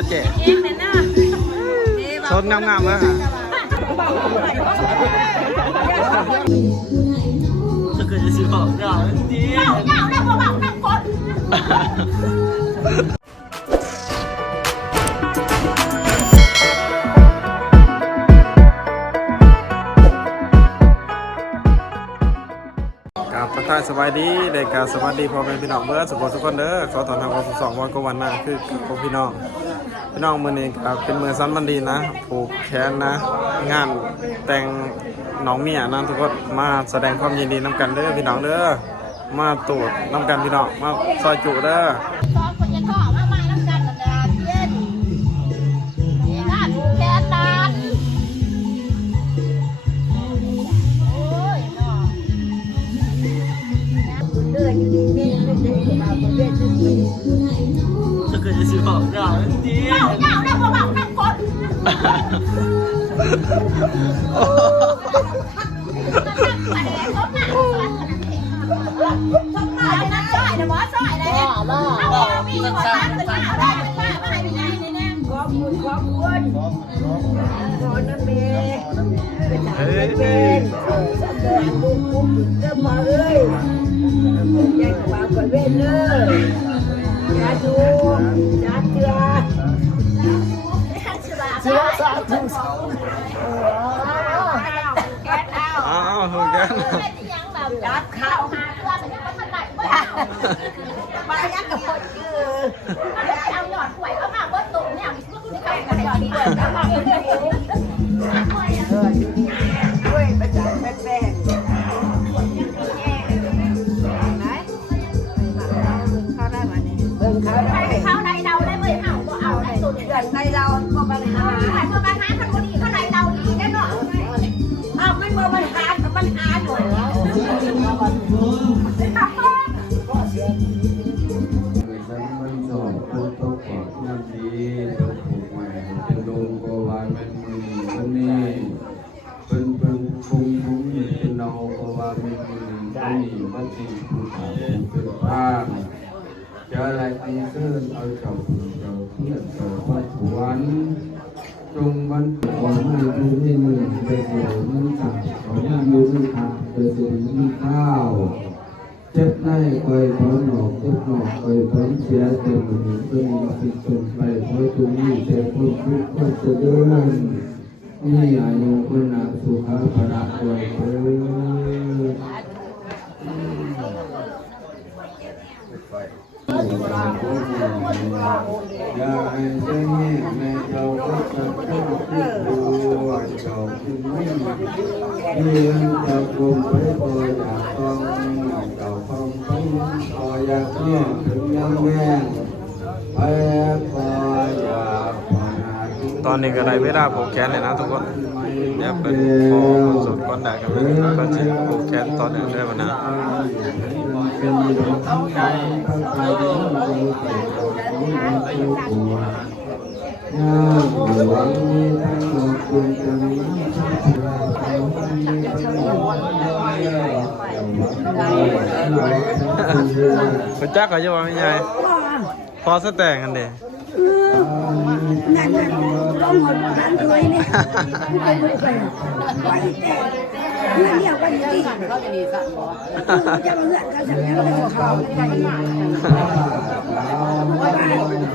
ก็เจ๊ชนงามๆเลยจะเกิดจะสิบอกเราจริงเราบอกนั่งกดทักทายสบายดีเด็กกาสวัสดีพ่อแม่พี่น้องเบิร์ดสุขทุกคนเด้อขอต้อนรับเข้าสู่2 วันก็วันหน้าคือพวกพี่น้องมื้อนี้ครับเป็นมื้อสั้นวันดีนะผูกแขนนะงานแต่งน้องเมียนะทุกคนมาแสดงความยินดีนำกันเด้อพี่น้องเด้อมาตูดนำกันพี่น้องมาซอยจุเด้อจะเกิดจะสิบอกเราจริงเราบอกนั่งกดจับข้าวหาเกลือมันยังไม่ทันได้มายักกับคนคือเอาหยอดหวยเข้ามาเบิ้ลตุ่มเนี่ยไม่เข้ากันหยอดดีเลยด้วยประจันแป้งเข้าได้ไหมเข้าได้เดาได้เลยเห่าก็เอาได้ตุ่มเดือนในเราก็ปัญหาคันบุรีเข้าในเดาดีแน่นอนเอาไม่เมื่อปัญหาอยู่แล้วจะอะไรอันเชิญเอาเจ้าคุณเจ้าเทียนเจ้าวัดวันจงวันวันให้ดูให้มือเดือดมันสั่งขอให้ยืนทางเดือดมีข้าวเจ็บในคอยถอนหนอกเจ็บหนอกคอยถอนเสียเต็มหนึ่งเป็นสิ่งจนไปคอยตรงนี้แต่คนทุกคนจะเดินนี่อายุคนหนักสุขภาระคอยเถิดอย่าให้เจ้าแม่ในเราก็จะต้องคิดดูเจ้าคุณไม่เรียนจะกลมไปตัวอยากต้องเจ้าความไปต่ออยากเนี่ยถึงยังแม่ไปพออยากตอนนี้ก็ได้เวลาผูกแขนเลยนะทุกคนเนี่ยเป็นพอสุดก้อนแดดกันเลยก็จะผูกแขนตอนนี้ได้มานะพระเจ้าก็จะว่าไม่ใหญ่พอสแตงกันเด้นั่นต้องหมดนั้นด้วยเนี่ยไม่เคยไปเรื่องเดียวกันจริงเขาจะมีสักจะเลื่อนเขาจะไม่ได้เขาไม่ได้มา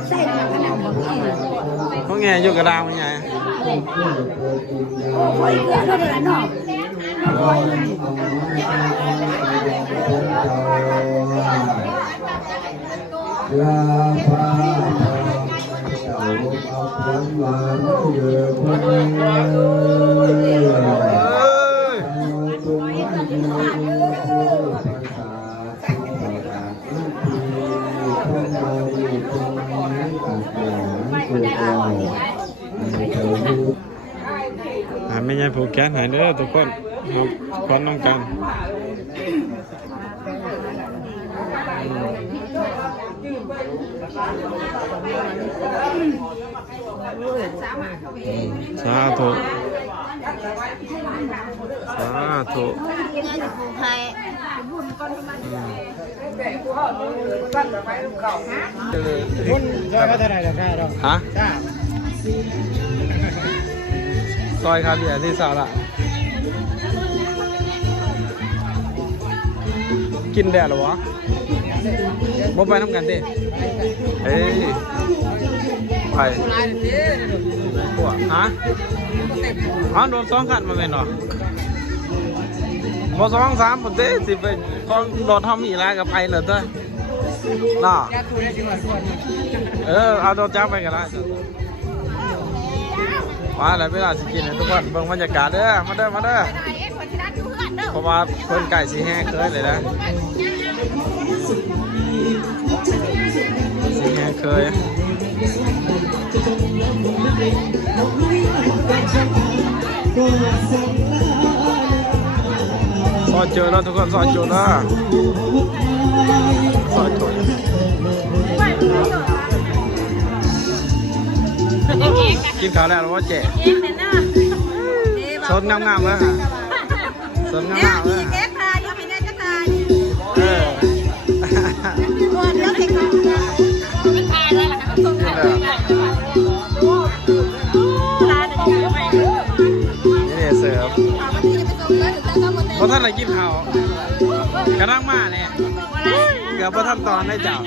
ใส่ขนาดนี้พวกแง่อยู่กระดาษมันไงโอ้ยเกลือเขาเลยเนาะลาพาเจ้าเอาผลหวานเยอะคนไม่ใช่ผูกแขนหายเด้อทุกคนมาพร้อมน้องกันสาธุสา ถูก ผูกให้ คนซอยก็เท่าไหร่ราคาเรา ฮะ จ้า ซอยคาเบียร์ที่สาระกินแดดหรอวะบ่ไปน้ำกันดิเอ้ยไปพวกฮะโดน2 คันมาเป็นหรอบ่2 3ผมเต้สิไปของโดนทำอีกแล้วกับไปเลยเต้น่ะเอาโดนจับไปกันละมาแล้วเวลาสิกินทุกคนเบิ่งบรรยากาศเด้อมาเด้อเพราะว่าเพิ่นไก่สิแห้งเคยเลยนะสิแห้งเคยซอยเจอแล้วทุกคนซอยเจอแล้วซอยเจอกินข้าวแล้วหรือว่าเจ๊สดงามๆแล้วสดงามๆแล้วตัวเดียวเด็กมันทานแล้วล่ะครับส่งให้ร้านนี่เสิร์ฟเพราะท่านอะไรกินข้าวกระด้างมาเนี่ยเกือบพระท่านตอนได้เจ้า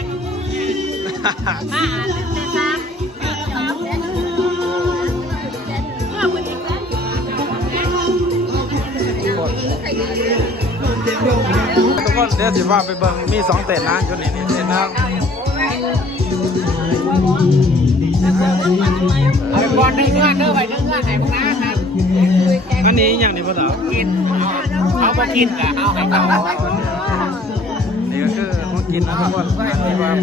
ทุกคนเดี๋ยวสิว่าไปเบิ่งมี2 เต็นนะจุดนี้เต็นนะ เอาบอลนึ่งเงื่อนเด้อไปนึ่งเงื่อนไหนพวกนั้นครับ อันนี้อย่างนี้พ่อสาว กินเอามากินกะเอาให้เขา นี่ก็คือพวกกินนะทุกคนอันนี้ว่าเ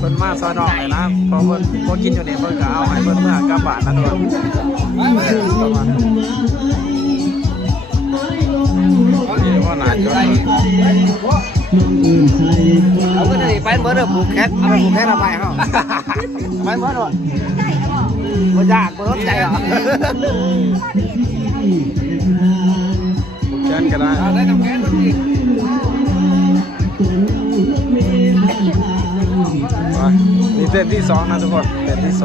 พิ่นมาซอยดอกเลยนะพอเพิ่นพวกกินอยู่นี่เพิ่นก็เอาให้เพิ่นเมื่อกลับบ้านนะทุกคนนี่ว่าหนาจน เอาก็ได้ไปเมื่อเริ่มผูกแคทเอาไปผูกแคทเอาไปเขาไปเมื่อหน่อยบ่ยากบ่รถใจหรอ แกนก็ได้ ได้ทำแคทมันอีก นี่เต้นที่2นะทุกคนเต้นที่2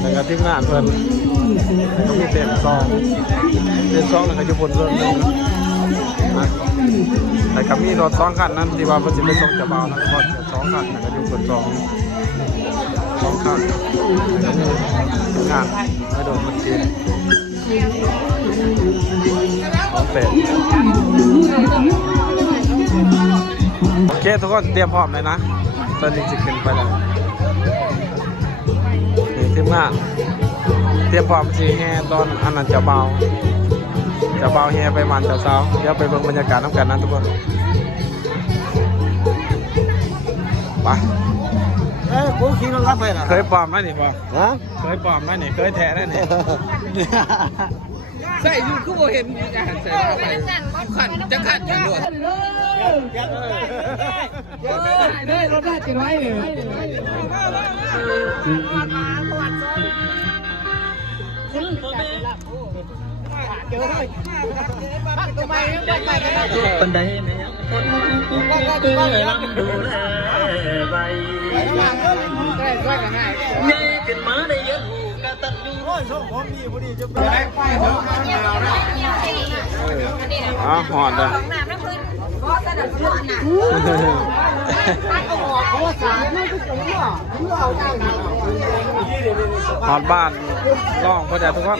แล้วก็ทีมงานเพิ่นแล้วก็มีเต้น2แล้วก็อยู่บนเรื่องนึงนะแล้วก็มีรถ2 คันนั้นที่ว่าเพิ่นสิไปส่งเจ้าบ่าวนะทุกคน2 คันแล้วก็อยู่บน2 คันแล้วก็มีทีมงานไม่โดนมันกินของเต้นโอเคทุกคนเตรียมพร้อมเลยนะตอนนี้จะขึ้นไปแล้วนี่ทีมงานเตรียมพร้อมสิแห่ตอนอันนั้นจะเบาแห่ไปมันเช้าเดี๋ยวไปเบิ่งบรรยากาศน้ำกันนะทุกคนไป กูขี่รถรับไปนะ เคยปลอมไหมนี่พ่อ ฮะ เคยปลอมไหมนี่เคยแท้ได้นี่ ใส่อยู่คือบ่เห็นมีการใส่ไปขันจะขันอย่างด่วนได้รถได้จิ๋วไว้เลยปันไดแม่ตื้อลำดูแลใบได้ด้วยกันง่ายใหญ่ขึ้นมาได้เยอะกะตันอยู่โอ้ยส่งผมดีพอดีจะไปได้ไปเถอะข้างดาวนะหอดเลยหอดบ้านล่องพอดีทุกคน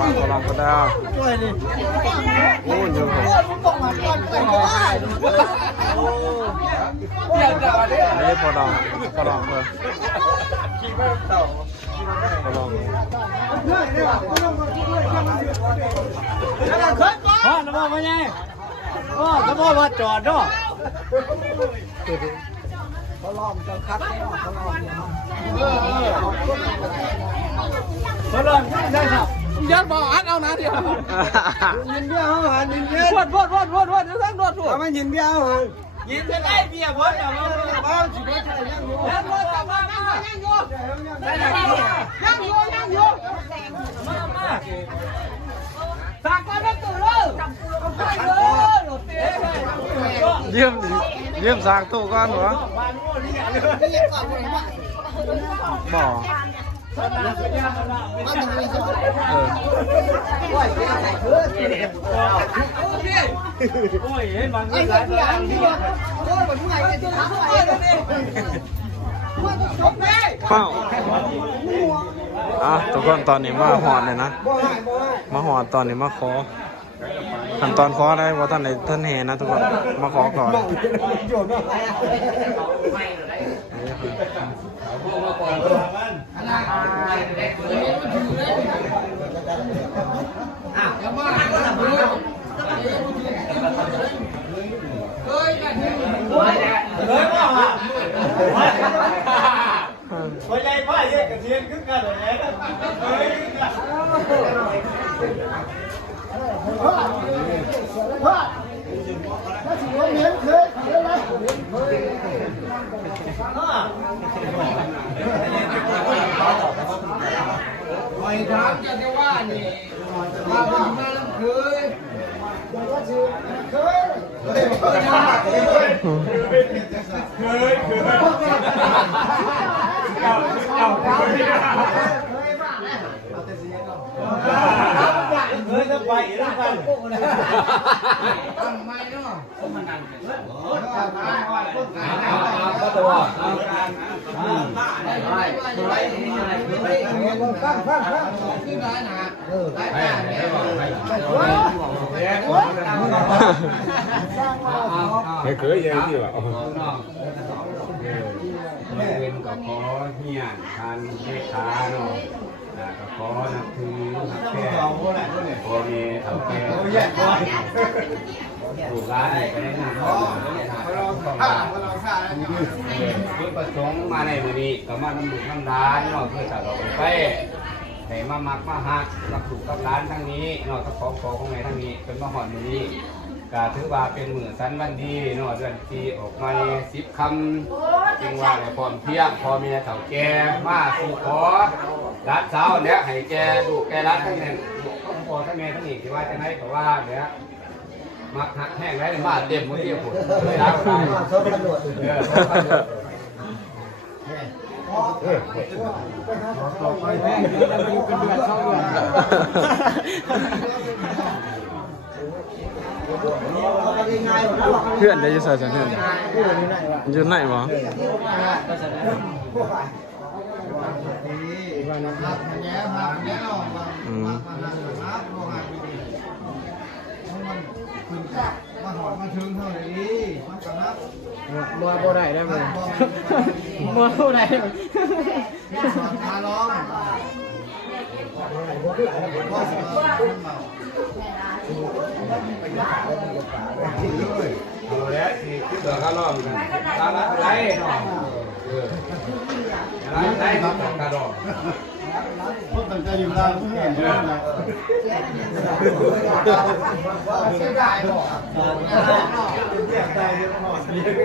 บ้านก็ลองก็ได้โอ้ยเยอะเลยนี่พอลองเลยพอลองพ่อจะบอกว่าไงพ่อจะบอกว่าจอดด้วยเขาล้อมจะคัดเขาล้อมได้ครับยัดบอกอัดเอานะเดียวยินเบี้ยเอาหันยินเบี้ยพวดเดี๋ยวทั้งพวดทำไมยินเบี้ยเอาหันยินจะได้เบี้ยพวดเอาสิพวดจะยังรู้แล้วพวดกลับมา เยี่ยมเยี่ยมสากตู้ก่อนเหรอบ่เป้าทุกคนตอนนี้มาหอดเลยนะมาหอดตอนนี้มาขอขั้นตอนขอได้ว่าท่านไหนท่านเห็นนะทุกคนมาขอก่อนไปใหญ่ป้ายเยอะกับเทียนขึ้นกันเลยไปถามจะว่านี่ว่ามันเคยจะไปแล้วกันทำไมเนาะมันนั่นก็ตัวไม่เคยยังที่ว่าเป็นก็ขอเฮียทานเมตตาเนาะก็ขอนับถือนับแก่พอมีเท่าแก่ถูกร้านไปได้หนึ่งจุดประสงค์มาในวันนี้ก็มาทำบุญทำร้านเนาะเพื่อจะเราไปให้มามักมาหักรับถูกกับร้านทั้งนี้เนาะต้องขอของไหนทั้งนี้เป็นมาหอนมือนี้ก็ถือว่าเป็นมือสันวันดีเนาะเดือนที่ออกมา10 คำจึงว่าพร้อมเพียงพอมีเถ่าแก่มาสู่ขอรัดเช้าเนี่ยให้แกดูแกรัดทั้งนี้ต้องพอทั้งแม่ทั้งนี้ที่ว่าจะให้เพราะว่าเนี่ยมักหักแห้งได้มาเต็มมือเที่ยวผมเลยรักได้เพื่อนได้จะใส่เพื่อนอยู่ไหนวะมาถึงเท่านี้มันก็นับ มัวโบได้ได้ไหมมัวโบได้มาร้องเอาแล้วที่เสือข้าล้อมกันตามอะไรเนาะอะไรครับกระดองพวกตั้งใจอยู่ตามผู้เห็นด้วยนะเสียดายบอกเสียใจ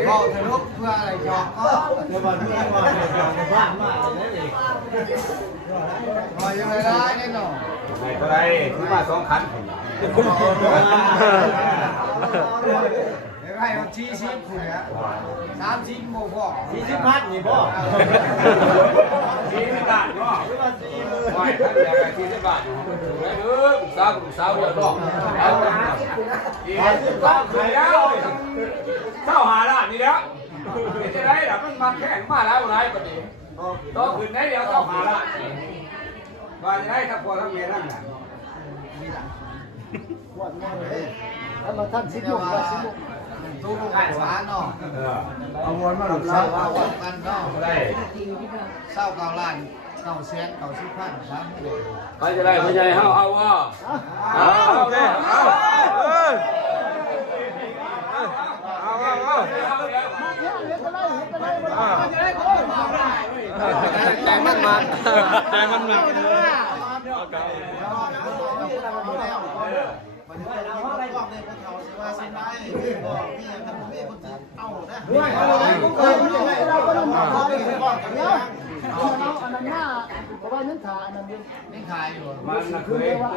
บอกทะลุเพื่ออะไรจอกเดี๋ยววันนี้มาจอกบ้านมาเลยนี่รอยังไงได้แน่นอน ไม่ก็ได้ที่มา2 คันให้เอาชี้ชิปคุณเนี่ย30โมพ่อ40 พันนี่พ่อ40 บาทเนาะไม่ท่านอยากไป40 บาทอยู่สาวเดือดร้อนเอา40 บาทขายแล้วเท่าหาล้านนี่แล้วจะได้แบบมันมาแข่งมาแล้วไรแบบนี้ต้องคืนได้เดียวเท่าหาล้านว่าจะได้ถ้าพอทั้งเมียนั่นแหละแล้วมาท่านสิบลูกว่าสิบลูกตู้ลูกหวานเนาะเอาวนมาหลุดเศร้าเอาวนกันเนาะได้เศร้า9 ล้าน9 แสน90 พันครับไปจะได้พ่อใหญ่เอาว่าโอเคใจมันมาใจมันมา ว่านั่นขาอันนั้นนี่ขายอยู่ มันเค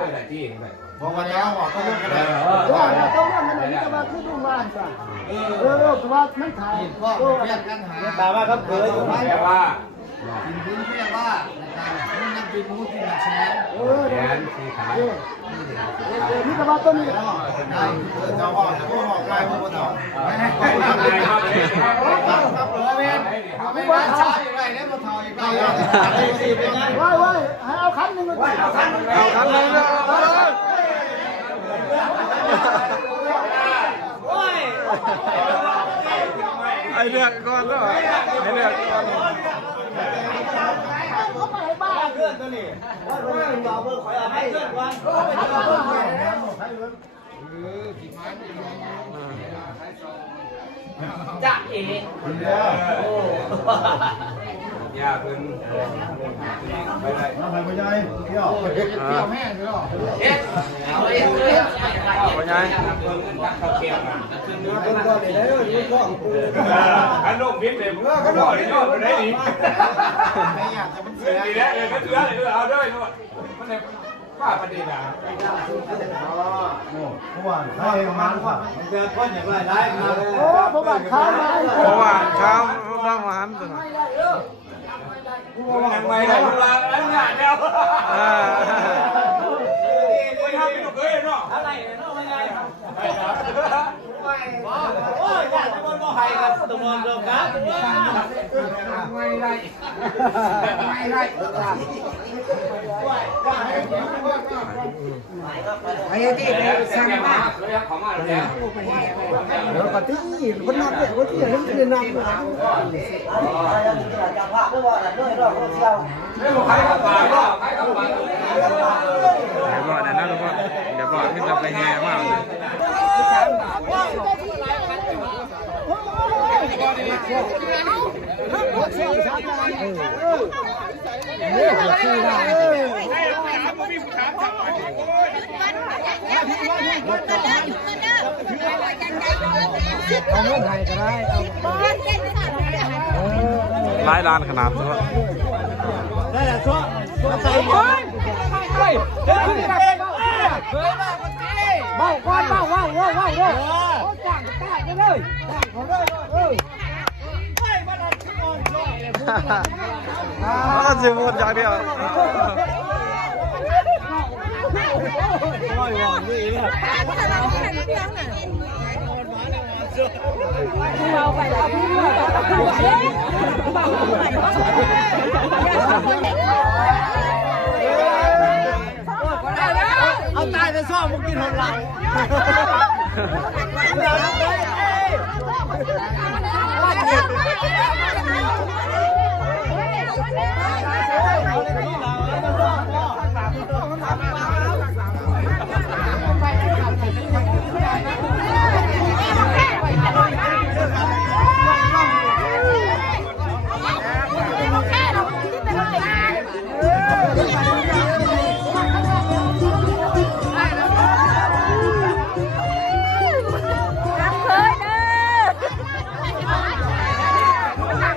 ยแต่ที่เองไป บอกว่าแล้วบอกต้องกันเลยต้องว่ามันนี่ก็มาขึ้นดูบ้านจ้ะว่านั่นขายก็เรียกกันหาตาว่าครับเคยแปลว่า กินพื้นเรียกว่านะครับนั่นเป็นมูที่แชร์แขนสีขา นี่ก็มาต้นนี้ได้เจ้าพ่อพวกหอกลายพวกต่อไม่ว่าใช่ไรเนี่ยมาถอยไปว้ายให้เอาคันนึงเอาคันนึงไอเลือกก่อนแล้วไอเลือกก่อนจะเอ๋โอ้ยาเป็นไปไหนไปไหนเที่ยวแม่เที่ยวเอ๊ะเอาเอ๊ะเป็นไง อันลงพิษเลยมึงก็รอดยอดไปไหนดีดีแล้วเลยก็เชื่อเลยเอาด้วยด้วยมันเลยป้าประเดี๋ยวเพราะว่าเขาเองมันว่ามันเจอคนอย่างไรได้มาโอ้เพราะว่าเขาเพราะว่าเขาต้องมาหันตัวยังไงได้เวลาแล้วงานเดียวไปทำเป็นลูกเอ้ยเนาะอะไรเนาะไม่ไงโอ้ยอยากจะบนบ่ไห้กันตัวมันลงนะไม่ได้ไอ้ที่สั่งมาของมาแล้วเดี๋ยวก็ที่คนนับเนี่ยคนที่เรื่องนับไม่บอกใครก็ตายก็ใครก็ตาย เดี๋ยวก่อนนะทุกคนเดี๋ยวก่อนที่จะไปแห่มากเลยเอาเงินไทยก็ได้ร้ายล้านขนาดนี้ ได้แล้วชั่วใส่เฮ้ยเฮ้ยเฮ้ยเบาก่อนเบาโอ้จ้างตายไปเลยจ้างเขาเลยก็จะพูดอย่างเดียวเราไปแล้วพี่เอาตายในซ่อมมึงกินหนหลังเ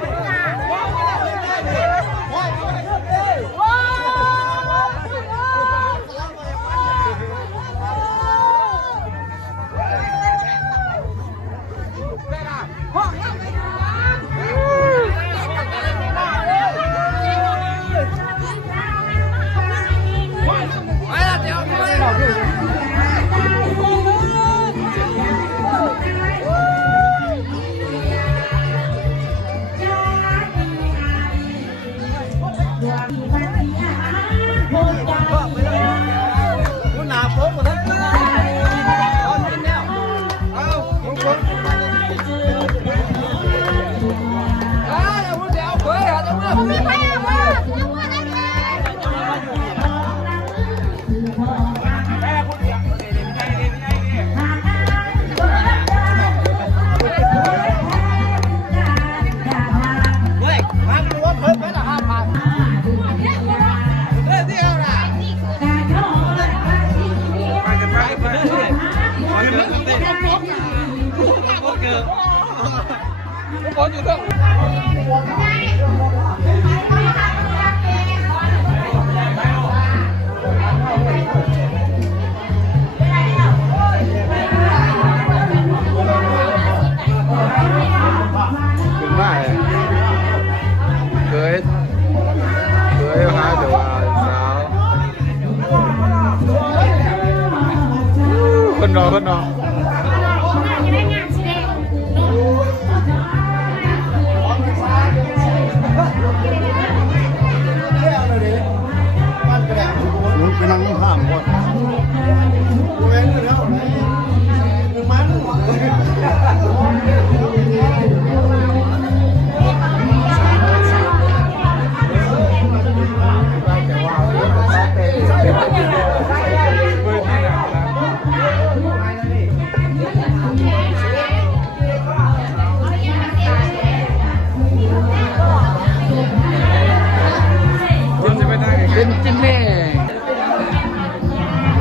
จะไปได้ไง เป็นจิ้มแม่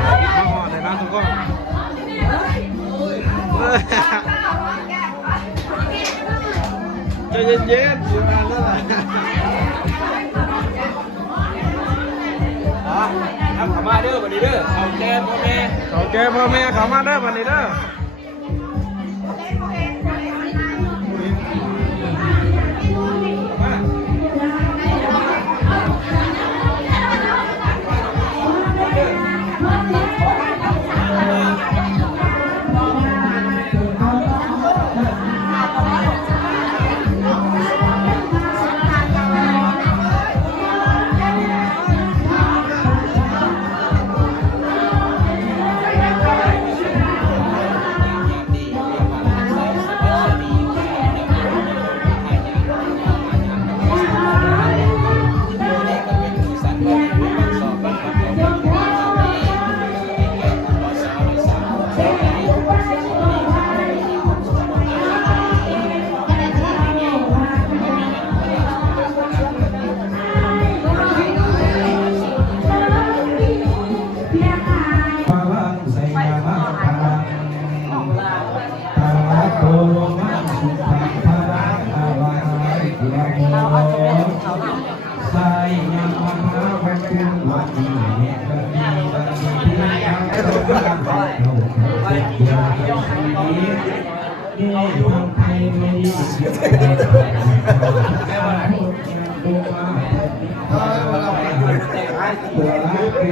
มาห่อเลยนะทุกคนใจเย็นๆอยู่นานแล้วล่ะเข้ามาเด้อวันนี้เด้อเอาแก้พ่อแม่ เขาแกพ่อแม่เขามาเด้อวันนี้เด้อ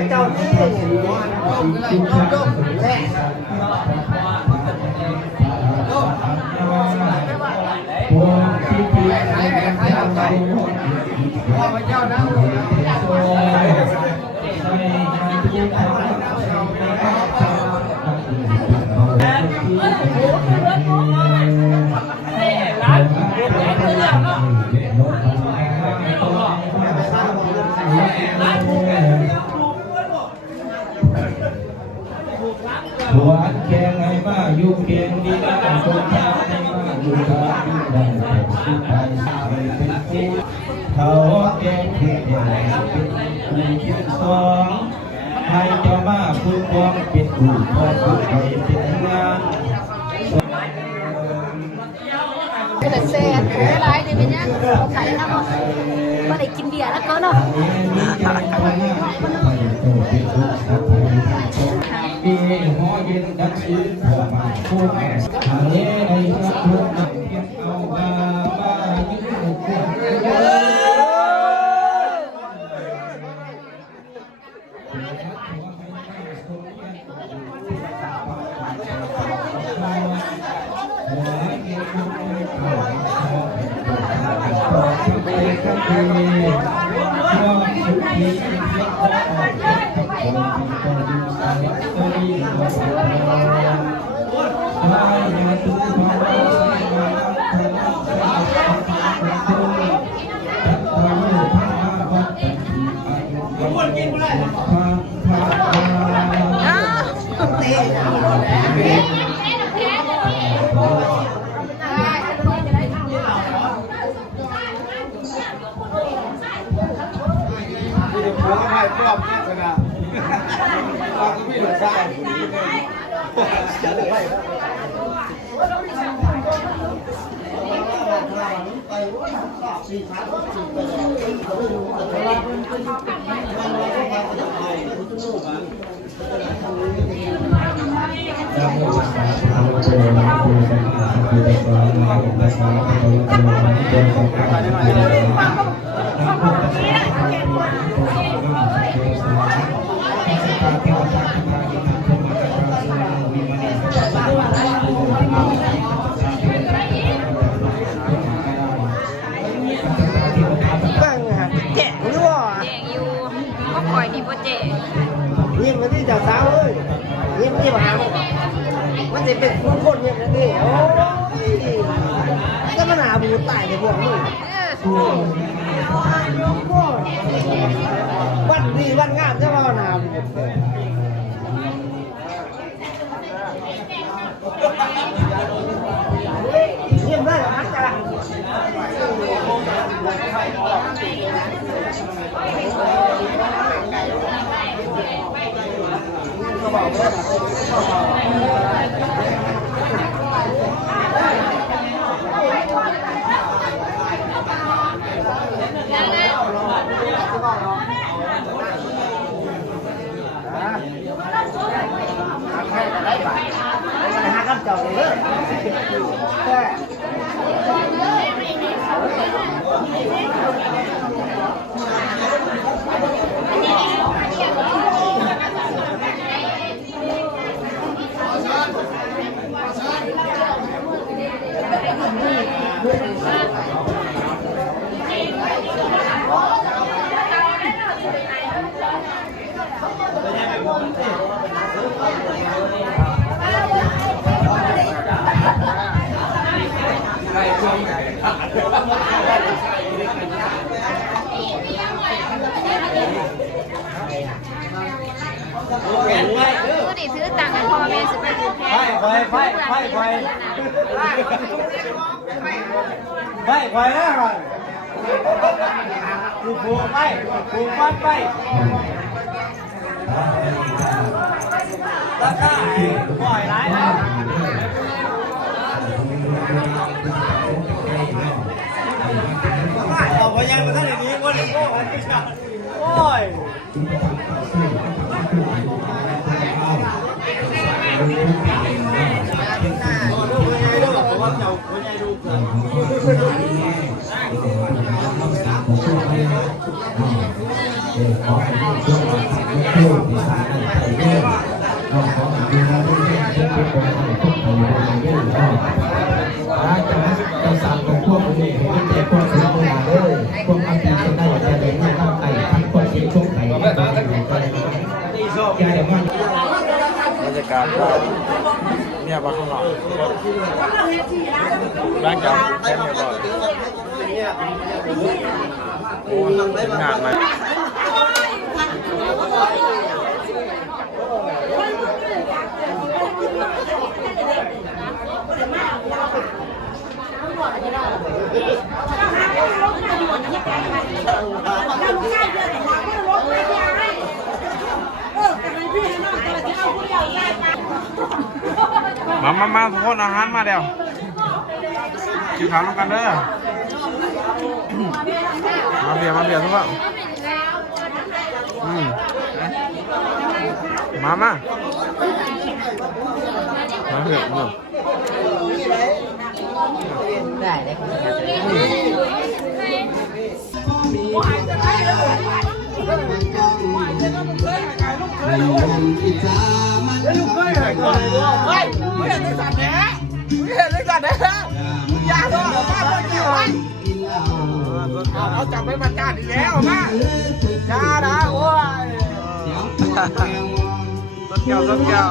เจ้าที่แม่เจ้านะหัวแกงไงบ้าอยู่เกงดีบ้าสงครามไงบ้าอยู่ตาดีได้แต่สุดท้ายเป็นคู่เขาแกงเพียงใหญ่เป็นหนึ่งเป็นสองให้เจ้าบ้าพูดความเป็นผู้พอพูดไปเป็นงาน cái là xe cái lái đi bên nhá phải nó có để kim địa nó có đâu ปีหอเย็นดักซื้อหัวมาคู่แม่ทะเลในพระพุทธเทียนเอาบ้ายิ่งกว่ายิ้มมาที่เจ้าสาวเลยยิ้มที่มามันจะเป็นคนๆอย่างนี้โอ้ยก็มันหาบูตายในพวกนี้วันดีวันงามจะมาหนายิ้มได้หรอฮักจ้า หาคำตอบเลยแค่ผู้ดีซื้อตังค์ให้พ่อแม่สิไปดูแพง ไฟแล้วก่อนผูกไปผูกมันไปราคาปล่อยร้ายแล้วเอาพยานมาท่านอย่างนี้วันนี้โอ้ยบรรยากาศก็เนี่ยบ้านข้างนอกร่างกายแข็งเรียบร้อยโอ้งานไหมมาทุกคนอาหารมาแล้วกินข้าวร่วมกันเด้อมาเบียร์ทุกคนมาเบียร์ได้เลยลูกเคยหายก่อนเฮ้ยไม่เห็นในสัตว์แท้ไม่เห็นในสัตว์แท้ยาตัวมาเกี่ยวเอาจับไปประกาศอีกแล้วมายานะโอ้ยต้นแก้ว